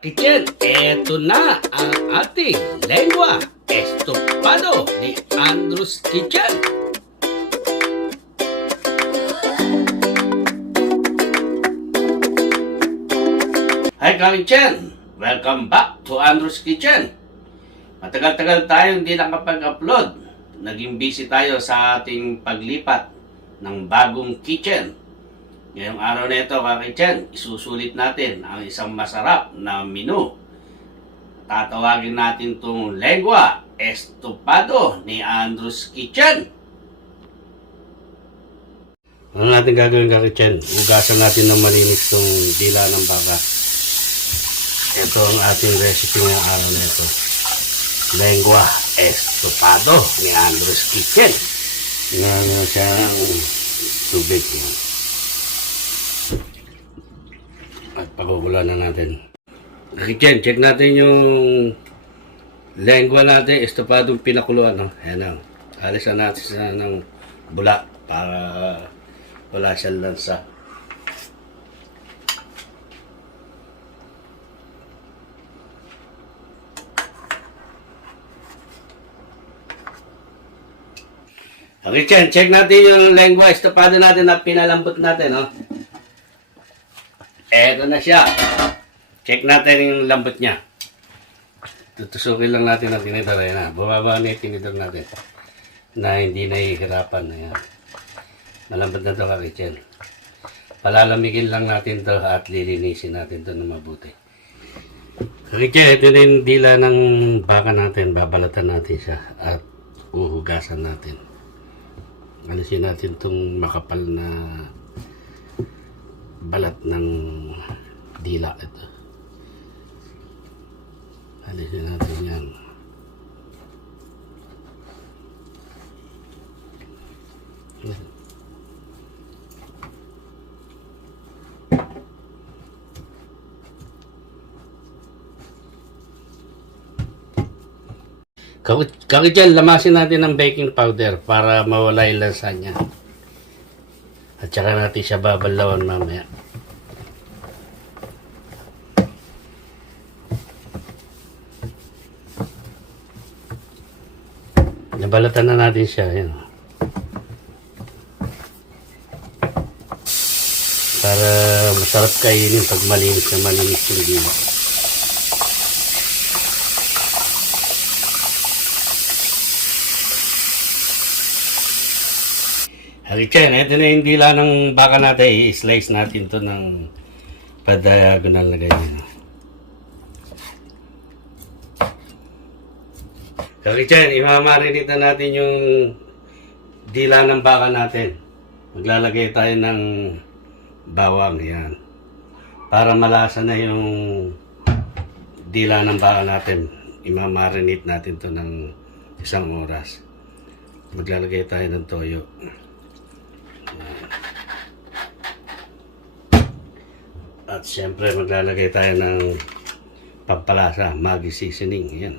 Kitchen, eto na ang ating lengua estofado ni Andrew's Kitchen. Hi Kitchen! Welcome back to Andrew's Kitchen. Matagal-tagal tayong hindi nakapag-upload. Naging busy tayo sa ating paglipat ng bagong kitchen. Ngayong araw na ito, Kitchen, isusulit natin ang isang masarap na menu. Tatawagin natin itong lengua estofado ni Andrew's Kitchen. Ano natin gagawin, Kitchen? Ugasan natin ng malinis itong dila ng baka. Ito ang ating recipe ngayong araw na ito. Lengua estofado ni Andrew's Kitchen. Ngayon siyang tubig. At pakukulan na natin. Kitchen, check natin yung lengua natin, estofado pinakuluan. No? Ayan na. Alisan natin sa ng bula para wala siyang lansa. Kitchen, check natin yung lengua estofado natin na pinalambot natin. No? Eto na siya. Check natin yung lambot niya. Tutusukin lang natin ang tinidor. Ayan na. Bumaba na yung tinidor natin. Na hindi nahihirapan. Ayan. Malambot na ito, Kitchen. Palalamigin lang natin ito at lilinisin natin ito ng mabuti. Kitchen, ito na yung dila ng baka natin. Babalatan natin siya at uhugasan natin. Alisin natin itong makapal na balat ng dila ito. Alisin natin yan. Kakityan, lamasin natin ng baking powder para mawala yung lansa niya. At saka natin siya babalawan mamaya. Nabalatan na natin siya. Yan. Para masarap kainin pag malinis na malinis yung dila. Kitchen, ito na yung dila ng baka natin. I-slice natin to ng pa-diagonal na ganyan. Kitchen, imamarinate na natin yung dila ng baka natin. Maglalagay tayo ng bawang. Yan. Para malasa na yung dila ng baka natin. Imamarinate natin to ng 1 oras. Maglalagay tayo ng toyo. At siyempre maglalagay tayo ng pampalasa, Maggi seasoning. Yan.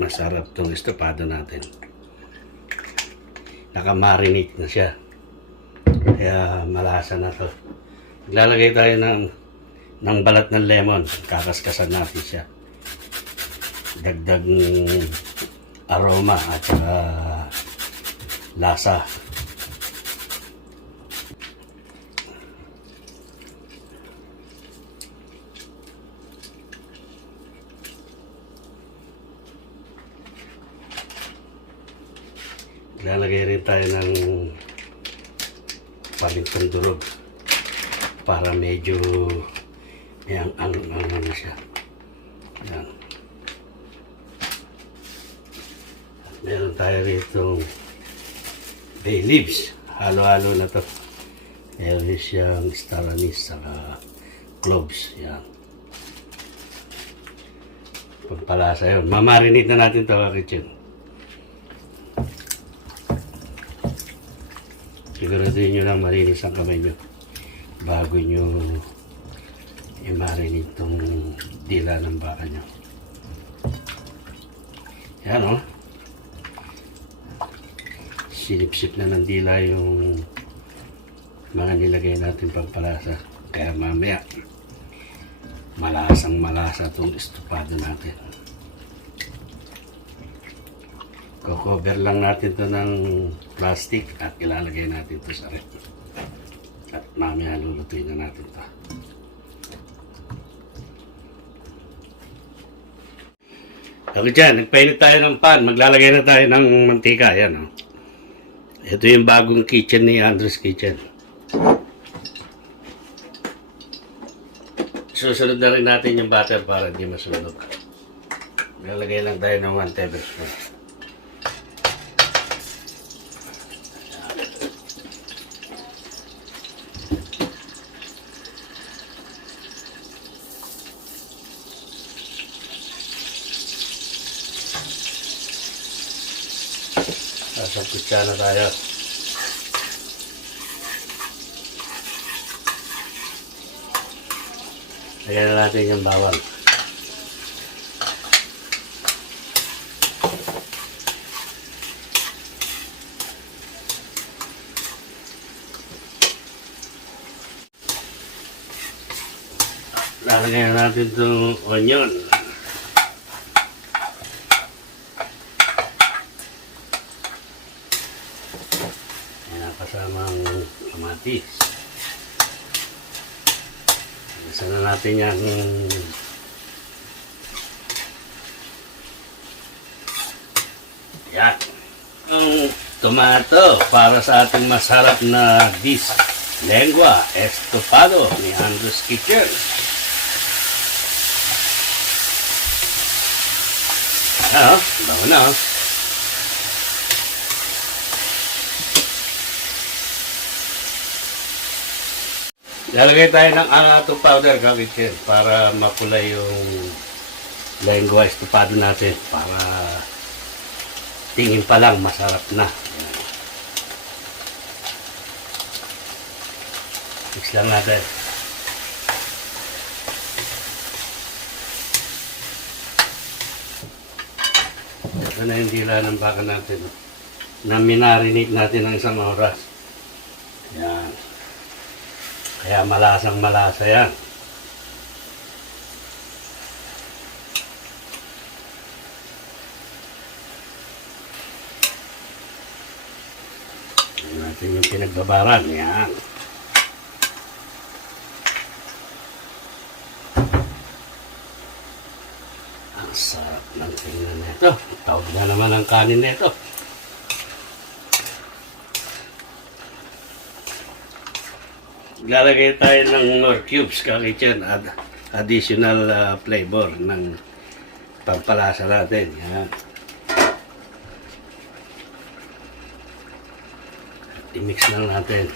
Masarap tong estofado natin. Nakamarinate na siya. Kaya malasa na to. Maglalagay tayo ng balat ng lemon. Kakaskasan natin siya. Dagdag aroma at saka lasa. Lalagay rin tayo ng palintong durog para medyo ang na siya. Yan. At meron tayo rito bay leaves. Halo-halo na to. Meron siyang star anise saka cloves. Yan. Pampalasa yun. Mamarinate na natin ito, Kitchen. Siguraduhin nyo lang malinis ang kamay nyo bago nyo i-marinate itong dila ng baka nyo. Yan o. Sinipsip na ng dila yung mga nilagay natin pagpalasa. Kaya mamaya, malasang malasa itong estopado natin. Cover lang natin to ng plastic at ilalagay natin to sa rep. At mamaya lulutuin na natin to. Okay dyan, nagpainit tayo ng pan. Maglalagay na tayo ng mantika. Yan, oh. Ito yung bagong kitchen ni Andres Kitchen. Susunod na rin natin yung butter para hindi masunog. Maglalagay lang tayo ng 1 tablespoon. Sasaputsa na tayo. Lagyan na natin yung bawang. Lalagyan na natin itong onion. Kasamang kamatis. Isa na natin yan. Yan. Ang tomato para sa ating masarap na dish. Lengua estofado ni Andres Kitchen. Bago na. Lalagay tayo ng anato powder kakitchen para makulay yung lengua estofado natin para tingin pa lang masarap na. Mix lang natin. Ito na yung dila ng baka natin na minarinate natin ng 1 oras. Yan. Kaya malasang malasa yan. Tignan natin yung pinagbabaran. Yan. Ang sarap ng tingnan nito. Tawag na naman ang kanin nito. Lalagay tayo ng nor cubes kakitchen at additional flavor ng pampalasa natin. Yan. I-mix lang natin.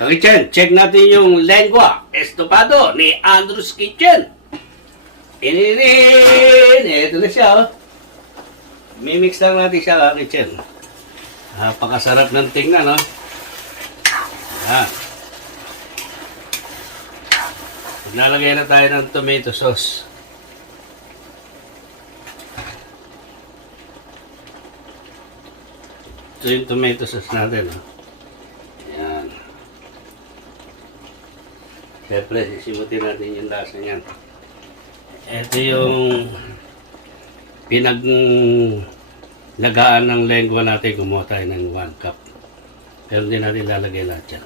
Kakitchen, check natin yung lengua estofado ni Andres Kitchen. Ito na siya, oh. Mimix lang natin siya, kakitchen. Napakasarap ng tingnan, oh. Yan. Nalagay na tayo ng tomato sauce. Ito yung tomato sauce natin, oh. Yan. Siyempre, sisimutin natin yung lasa niyan. Ito yung pinaglagaan ng lengua natin. Gumawa tayo ng 1 cup. Pero hindi natin lalagay lahat yan.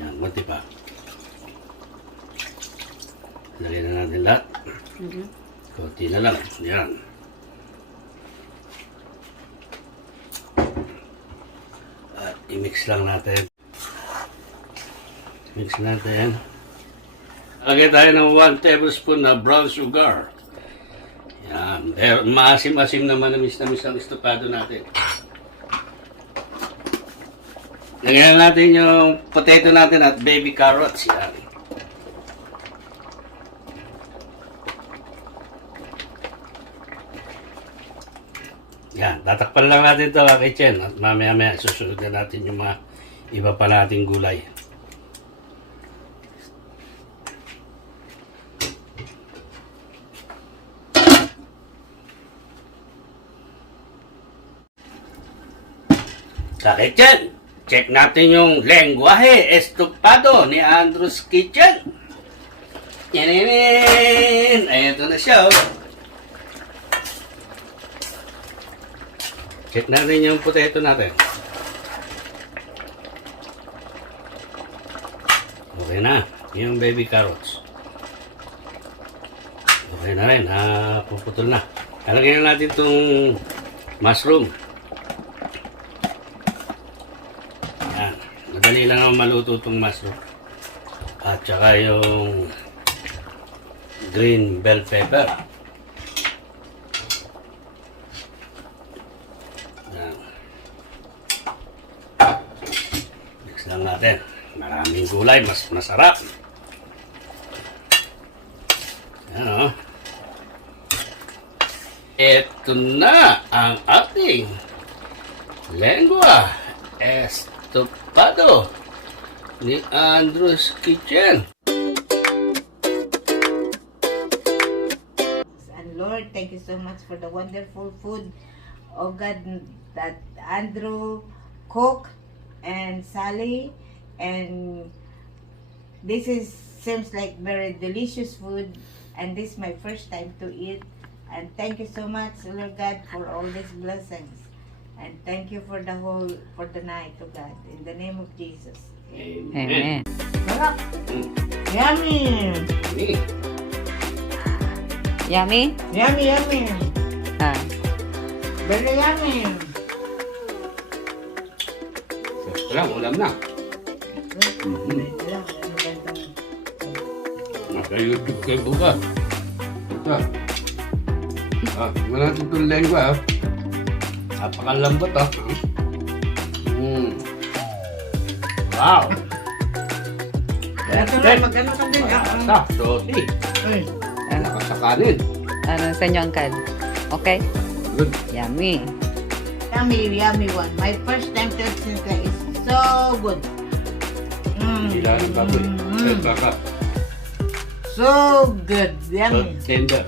Yan, munti pa. Lagyan na natin lahat. Kunti na lang. Yan. At i-mix lang natin. Mix natin. Lagay tayo ng 1 tablespoon na brown sugar. Yan. Maasim-asim naman namis-namis ang estofado natin. Lagyan natin yung potato natin at baby carrots. Yan. Yan. Tatakpan lang natin ito, kakitchen. At mamaya-maya susunod na natin yung mga iba pa nating gulay. Ka-kitchen, check natin yung lengguahe estupado ni Andrew's Kitchen. Yan. Ayan, ito na siya. Oh. Check natin yung potato natin. Okay na. Yung baby carrots. Okay na rin. Puputol na. Talagyan natin itong mushroom. Yan. Madali lang naman maluto itong mushroom. At saka yung green bell pepper. Yan. Mix lang natin. Maraming gulay, mas masarap. Yan o. Ito na ang ating lengua estofado ni Andrew's Kitchen. And Lord, thank you so much for the wonderful food, oh God, that Andrew cook and Sally, and this seems like very delicious food, and this is my first time to eat. And thank you so much, Lord God, for all these blessings. And thank you for the night, oh God, in the name of Jesus. Amen. Sarap! Yummy! Ni. Yummy? Yummy! Ah. Very yummy! Ito lang, ulam na. Nasa YouTube kayo buka. Ito. Tingnan natin itong lengua. Napakalambot Wow! Ito na, magano ka din. Asa, soti. Ay. Nakasakanin. Ano sa inyo, Uncle? Okay? Good. Yummy. Yummy one. My first time to eat since is so good. Sila ng baboy. Kaya kaka. So good. So Yummy. tender.